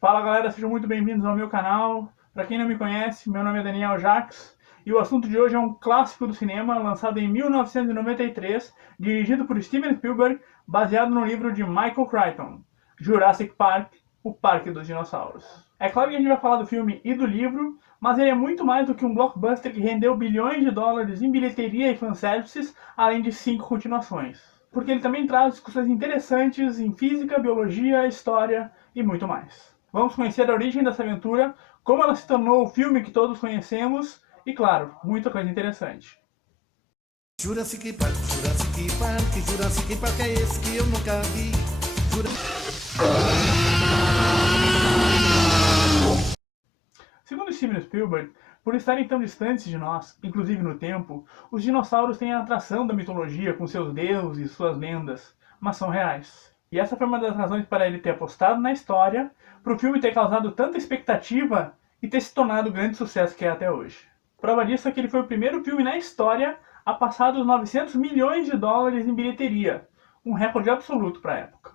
Fala galera, sejam muito bem-vindos ao meu canal. Para quem não me conhece, meu nome é Daniel Jacques e o assunto de hoje é um clássico do cinema lançado em 1993, dirigido por Steven Spielberg, baseado no livro de Michael Crichton, Jurassic Park, o Parque dos Dinossauros. É claro que a gente vai falar do filme e do livro, mas ele é muito mais do que um blockbuster que rendeu bilhões de dólares em bilheteria e fanservices, além de 5 continuações. Porque ele também traz discussões interessantes em física, biologia, história e muito mais. Vamos conhecer a origem dessa aventura, como ela se tornou o filme que todos conhecemos e, claro, muita coisa interessante. Jurassic Park, Jurassic Park, Jurassic Park é esse que eu nunca vi. Segundo Steven Spielberg, por estarem tão distantes de nós, inclusive no tempo, os dinossauros têm a atração da mitologia com seus deuses e suas lendas, mas são reais. E essa foi uma das razões para ele ter apostado na história, para o filme ter causado tanta expectativa e ter se tornado o grande sucesso que é até hoje. Prova disso é que ele foi o primeiro filme na história a passar dos 900 milhões de dólares em bilheteria, um recorde absoluto para a época.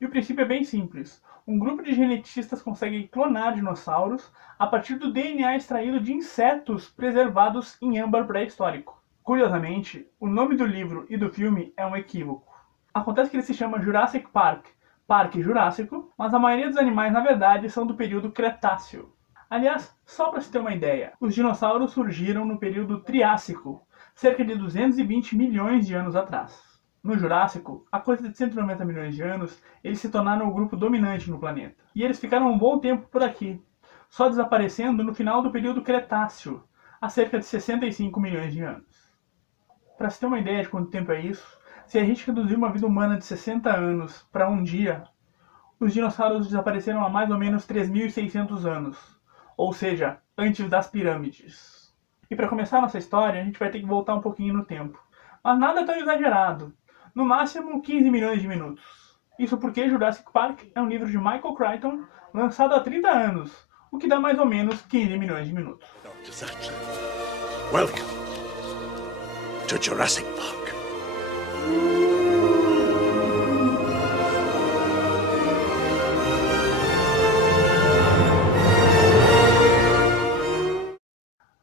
E o princípio é bem simples. Um grupo de geneticistas consegue clonar dinossauros a partir do DNA extraído de insetos preservados em âmbar pré-histórico. Curiosamente, o nome do livro e do filme é um equívoco. Acontece que ele se chama Jurassic Park, Parque Jurássico, mas a maioria dos animais na verdade são do período Cretáceo. Aliás, só para se ter uma ideia, os dinossauros surgiram no período Triássico, cerca de 220 milhões de anos atrás. No Jurássico, há coisa de 190 milhões de anos, eles se tornaram o grupo dominante no planeta. E eles ficaram um bom tempo por aqui, só desaparecendo no final do período Cretáceo, há cerca de 65 milhões de anos. Para se ter uma ideia de quanto tempo é isso, se a gente reduzir uma vida humana de 60 anos para um dia, os dinossauros desapareceram há mais ou menos 3.600 anos, ou seja, antes das pirâmides. E para começar nossa história, a gente vai ter que voltar um pouquinho no tempo, mas nada tão exagerado, no máximo 15 milhões de minutos. Isso porque Jurassic Park é um livro de Michael Crichton, lançado há 30 anos, o que dá mais ou menos 15 milhões de minutos. Dr. Sattler, welcome to Jurassic Park.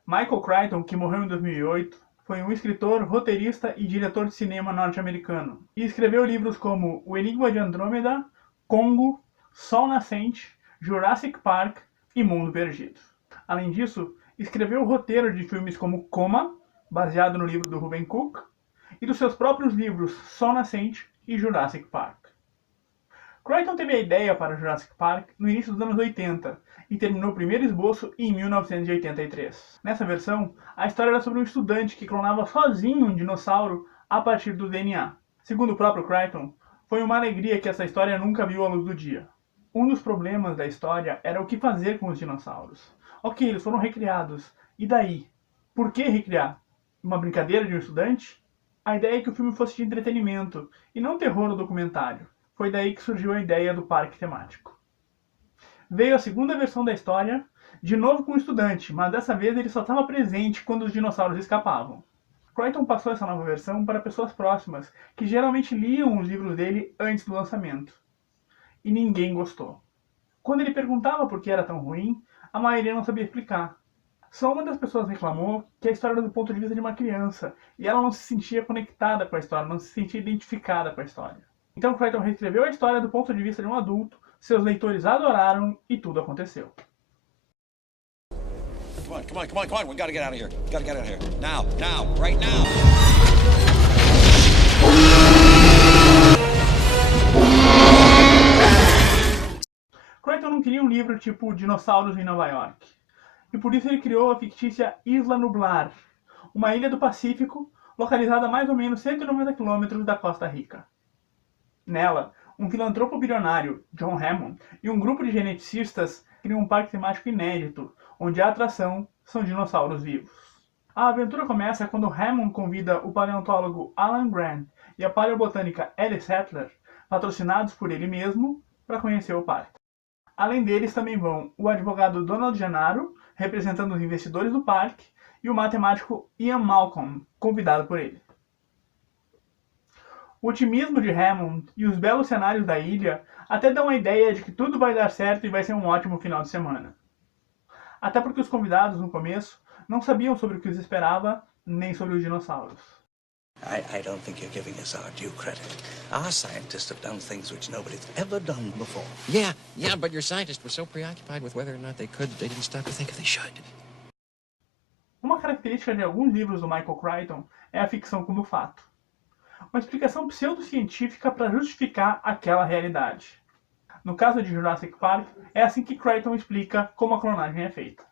Michael Crichton, que morreu em 2008, foi um escritor, roteirista e diretor de cinema norte-americano. E escreveu livros como O Enigma de Andrômeda, Congo, Sol Nascente, Jurassic Park e Mundo Perdido. Além disso, escreveu o roteiro de filmes como Coma, baseado no livro do Ruben Cook, e dos seus próprios livros Sol Nascente e Jurassic Park. Crichton teve a ideia para Jurassic Park no início dos anos 80 e terminou o primeiro esboço em 1983. Nessa versão, a história era sobre um estudante que clonava sozinho um dinossauro a partir do DNA. Segundo o próprio Crichton, foi uma alegria que essa história nunca viu a luz do dia. Um dos problemas da história era o que fazer com os dinossauros. Ok, eles foram recriados. E daí? Por que recriar? Uma brincadeira de um estudante? A ideia é que o filme fosse de entretenimento, e não terror ou documentário. Foi daí que surgiu a ideia do parque temático. Veio a segunda versão da história, de novo com o estudante, mas dessa vez ele só estava presente quando os dinossauros escapavam. Crichton passou essa nova versão para pessoas próximas, que geralmente liam os livros dele antes do lançamento. E ninguém gostou. Quando ele perguntava por que era tão ruim, a maioria não sabia explicar. Só uma das pessoas reclamou que a história era do ponto de vista de uma criança, e ela não se sentia conectada com a história, não se sentia identificada com a história. Então Crichton reescreveu a história do ponto de vista de um adulto, seus leitores adoraram e tudo aconteceu. Come on, we gotta get out of here. Gotta get out of here. Now, right now. Crichton não queria um livro tipo Dinossauros em Nova York, e por isso ele criou a fictícia Isla Nublar, uma ilha do Pacífico localizada a mais ou menos 190 km da Costa Rica. Nela, um filantropo bilionário, John Hammond, e um grupo de geneticistas criam um parque temático inédito, onde a atração são dinossauros vivos. A aventura começa quando Hammond convida o paleontólogo Alan Grant e a paleobotânica Ellie Sattler, patrocinados por ele mesmo, para conhecer o parque. Além deles também vão o advogado Donald Gennaro, representando os investidores do parque, e o matemático Ian Malcolm, convidado por ele. O otimismo de Hammond e os belos cenários da ilha até dá uma ideia de que tudo vai dar certo e vai ser um ótimo final de semana. Até porque os convidados, no começo, não sabiam sobre o que os esperava, nem sobre os dinossauros. I don't think you're giving us our due credit. Our scientists have done things which nobody's ever done before. Yeah, but your scientists were so preoccupied with whether or not they could, they didn't stop to think if they should. Uma característica de alguns livros do Michael Crichton é a ficção como fato. Uma explicação pseudocientífica para justificar aquela realidade. No caso de Jurassic Park, é assim que Crichton explica como a clonagem é feita.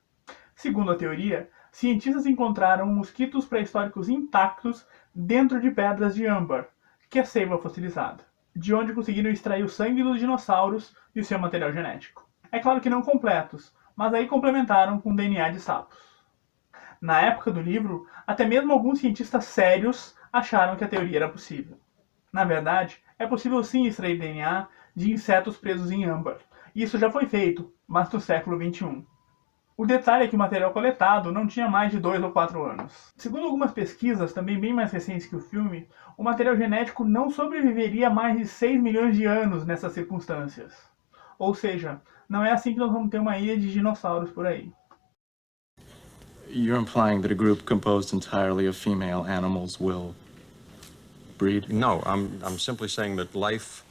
Segundo a teoria, cientistas encontraram mosquitos pré-históricos intactos dentro de pedras de âmbar, que é seiva fossilizada, de onde conseguiram extrair o sangue dos dinossauros e o seu material genético. É claro que não completos, mas aí complementaram com DNA de sapos. Na época do livro, até mesmo alguns cientistas sérios acharam que a teoria era possível. Na verdade, é possível sim extrair DNA de insetos presos em âmbar. Isso já foi feito, mas no século XXI. O detalhe é que o material coletado não tinha mais de 2 ou 4 anos. Segundo algumas pesquisas, também bem mais recentes que o filme, o material genético não sobreviveria a mais de 6 milhões de anos nessas circunstâncias. Ou seja, não é assim que nós vamos ter uma ilha de dinossauros por aí. You're implying that a group composed entirely of female animals will breed? No, I'm simply saying that life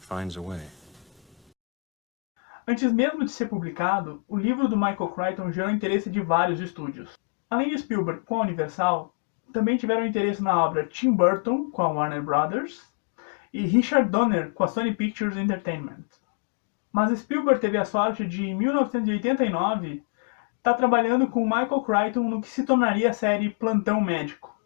finds a way. Antes mesmo de ser publicado, o livro do Michael Crichton gerou interesse de vários estúdios. Além de Spielberg com a Universal, também tiveram interesse na obra Tim Burton com a Warner Brothers e Richard Donner com a Sony Pictures Entertainment. Mas Spielberg teve a sorte de, em 1989, estar trabalhando com Michael Crichton no que se tornaria a série Plantão Médico.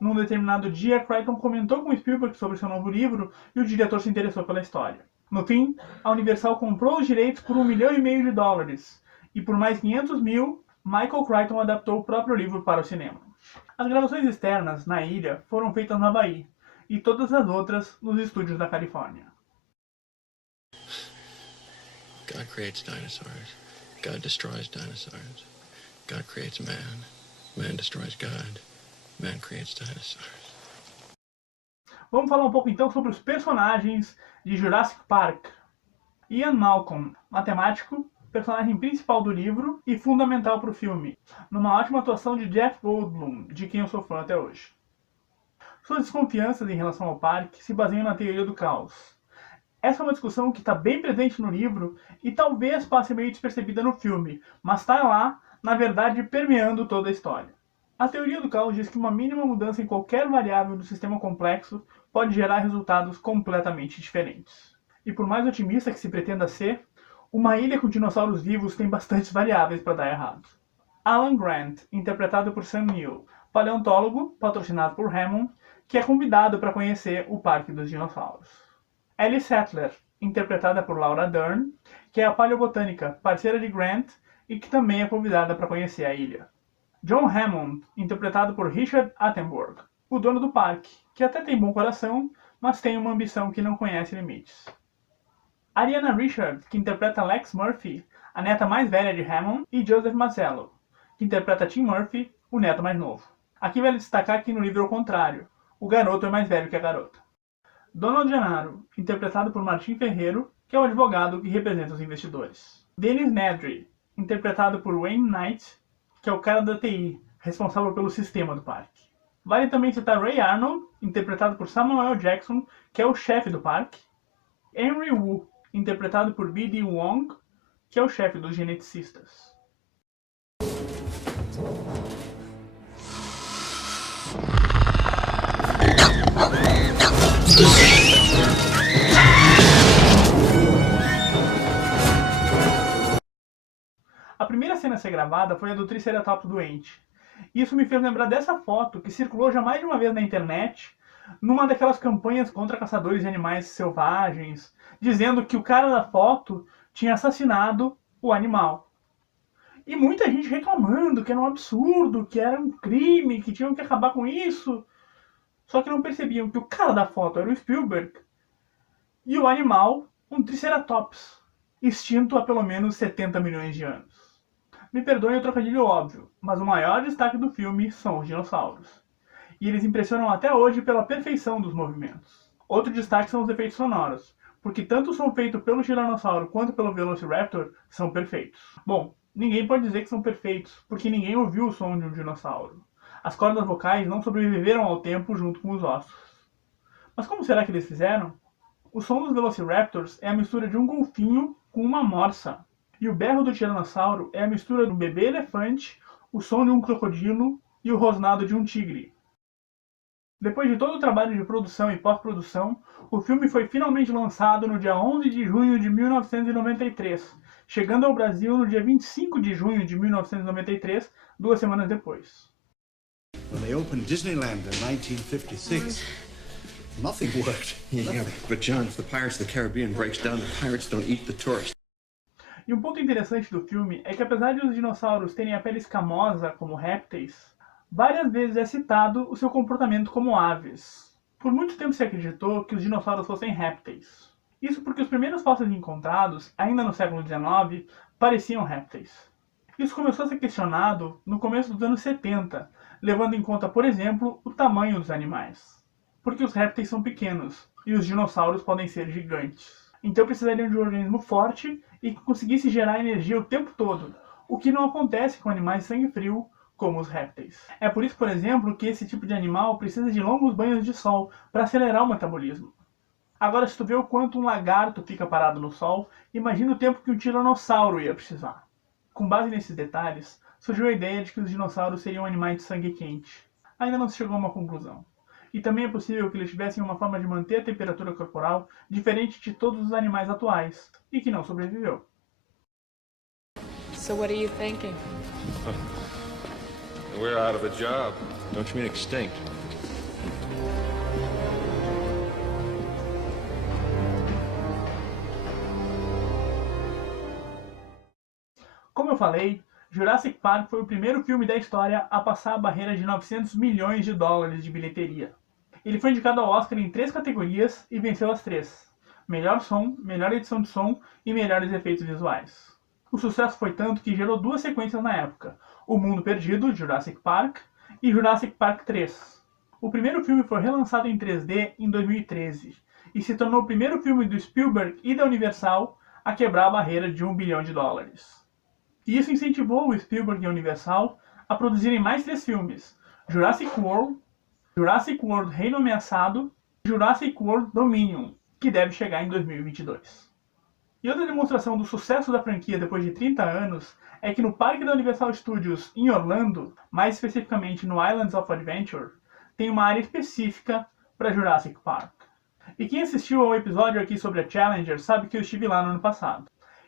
Num determinado dia, Crichton comentou com Spielberg sobre seu novo livro e o diretor se interessou pela história. No fim, a Universal comprou os direitos por $1,5 milhão e por mais 500 mil, Michael Crichton adaptou o próprio livro para o cinema. As gravações externas, na ilha, foram feitas na Havaí e todas as outras nos estúdios da Califórnia. God creates dinosaurs. God destroys dinosaurs. God creates man. Man destroys God. Man creates dinosaurs. Vamos falar um pouco então sobre os personagens de Jurassic Park. Ian Malcolm, matemático, personagem principal do livro e fundamental para o filme, numa ótima atuação de Jeff Goldblum, de quem eu sou fã até hoje. Suas desconfianças em relação ao parque se baseiam na teoria do caos. Essa é uma discussão que está bem presente no livro e talvez passe meio despercebida no filme, mas está lá, na verdade, permeando toda a história. A teoria do caos diz que uma mínima mudança em qualquer variável do sistema complexo pode gerar resultados completamente diferentes. E por mais otimista que se pretenda ser, uma ilha com dinossauros vivos tem bastantes variáveis para dar errado. Alan Grant, interpretado por Sam Neill, paleontólogo, patrocinado por Hammond, que é convidado para conhecer o Parque dos Dinossauros. Ellie Sattler, interpretada por Laura Dern, que é a paleobotânica, parceira de Grant e que também é convidada para conhecer a ilha. John Hammond, interpretado por Richard Attenborough, o dono do parque, que até tem bom coração, mas tem uma ambição que não conhece limites. Ariana Richard, que interpreta Lex Murphy, a neta mais velha de Hammond, e Joseph Mazzello, que interpreta Tim Murphy, o neto mais novo. Aqui vale destacar que no livro é o contrário, o garoto é mais velho que a garota. Donald Gennaro, interpretado por Martin Ferreiro, que é o advogado que representa os investidores. Dennis Nedry, interpretado por Wayne Knight, que é o cara da TI, responsável pelo sistema do parque. Vale também citar Ray Arnold, interpretado por Samuel Jackson, que é o chefe do parque. Henry Wu, interpretado por B.D. Wong, que é o chefe dos geneticistas. A primeira cena a ser gravada foi a do Triceratops doente. Isso me fez lembrar dessa foto que circulou já mais de uma vez na internet, numa daquelas campanhas contra caçadores de animais selvagens, dizendo que o cara da foto tinha assassinado o animal. E muita gente reclamando que era um absurdo, que era um crime, que tinham que acabar com isso. Só que não percebiam que o cara da foto era o Spielberg e o animal, um Triceratops, extinto há pelo menos 70 milhões de anos. Me perdoem o trocadilho óbvio, mas o maior destaque do filme são os dinossauros. E eles impressionam até hoje pela perfeição dos movimentos. Outro destaque são os efeitos sonoros, porque tanto o som feito pelo Tiranossauro quanto pelo Velociraptor são perfeitos. Bom, ninguém pode dizer que são perfeitos, porque ninguém ouviu o som de um dinossauro. As cordas vocais não sobreviveram ao tempo junto com os ossos. Mas como será que eles fizeram? O som dos Velociraptors é a mistura de um golfinho com uma morsa. E o berro do Tiranossauro é a mistura do bebê elefante, o som de um crocodilo e o rosnado de um tigre. Depois de todo o trabalho de produção e pós-produção, o filme foi finalmente lançado no dia 11 de junho de 1993, chegando ao Brasil no dia 25 de junho de 1993, 2 semanas depois. When they opened Disneyland in 1956, nothing worked. Yeah, but John, if the Pirates of the Caribbean breaks down, the pirates don't eat the tourists. E um ponto interessante do filme é que apesar de os dinossauros terem a pele escamosa como répteis, várias vezes é citado o seu comportamento como aves. Por muito tempo se acreditou que os dinossauros fossem répteis. Isso porque os primeiros fósseis encontrados, ainda no século XIX, pareciam répteis. Isso começou a ser questionado no começo dos anos 70, levando em conta, por exemplo, o tamanho dos animais. Porque os répteis são pequenos, e os dinossauros podem ser gigantes. Então precisariam de um organismo forte e que conseguisse gerar energia o tempo todo, o que não acontece com animais de sangue frio, como os répteis. É por isso, por exemplo, que esse tipo de animal precisa de longos banhos de sol para acelerar o metabolismo. Agora, se tu vê o quanto um lagarto fica parado no sol, imagina o tempo que um tiranossauro ia precisar. Com base nesses detalhes, surgiu a ideia de que os dinossauros seriam animais de sangue quente. Ainda não se chegou a uma conclusão. E também é possível que eles tivessem uma forma de manter a temperatura corporal diferente de todos os animais atuais, e que não sobreviveu. So what are you thinking? We're out of a job. Don't you mean extinct? Como eu falei, Jurassic Park foi o primeiro filme da história a passar a barreira de 900 milhões de dólares de bilheteria. Ele foi indicado ao Oscar em 3 categorias e venceu as 3. Melhor som, melhor edição de som e melhores efeitos visuais. O sucesso foi tanto que gerou 2 sequências na época, O Mundo Perdido, Jurassic Park, e Jurassic Park 3. O primeiro filme foi relançado em 3D em 2013 e se tornou o primeiro filme do Spielberg e da Universal a quebrar a barreira de $1 bilhão. E isso incentivou o Spielberg e a Universal a produzirem mais 3 filmes, Jurassic World Reino Ameaçado e Jurassic World Dominion, que deve chegar em 2022. E outra demonstração do sucesso da franquia depois de 30 anos é que no parque da Universal Studios em Orlando, mais especificamente no Islands of Adventure, tem uma área específica para Jurassic Park. E quem assistiu ao episódio aqui sobre a Challenger sabe que eu estive lá no ano passado.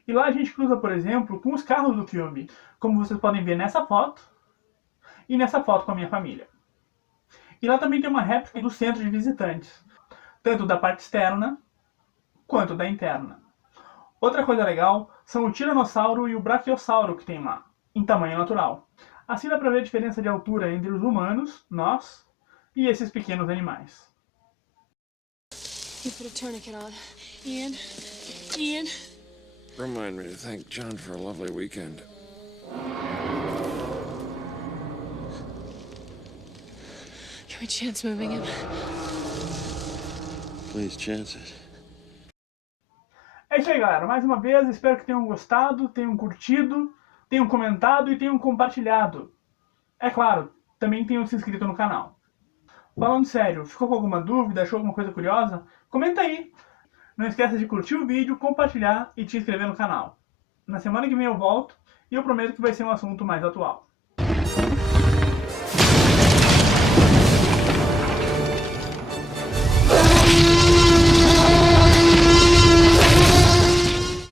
E lá a gente cruza, por exemplo, com os carros do filme, como vocês podem ver nessa foto e nessa foto com a minha família. E lá também tem uma réplica do centro de visitantes, tanto da parte externa quanto da interna. Outra coisa legal são o Tiranossauro e o Brachiosauro que tem lá, em tamanho natural. Assim dá pra ver a diferença de altura entre os humanos, nós, e esses pequenos animais. You put a tourniquet on. Ian? Ian? Remind me to thank John for a lovely weekend. Can we chance moving him? Please chance it. É isso aí, galera. Mais uma vez, espero que tenham gostado, tenham curtido, tenham comentado e tenham compartilhado. É claro, também tenham se inscrito no canal. Falando sério, ficou com alguma dúvida, achou alguma coisa curiosa? Comenta aí! Não esqueça de curtir o vídeo, compartilhar e te inscrever no canal. Na semana que vem eu volto e eu prometo que vai ser um assunto mais atual.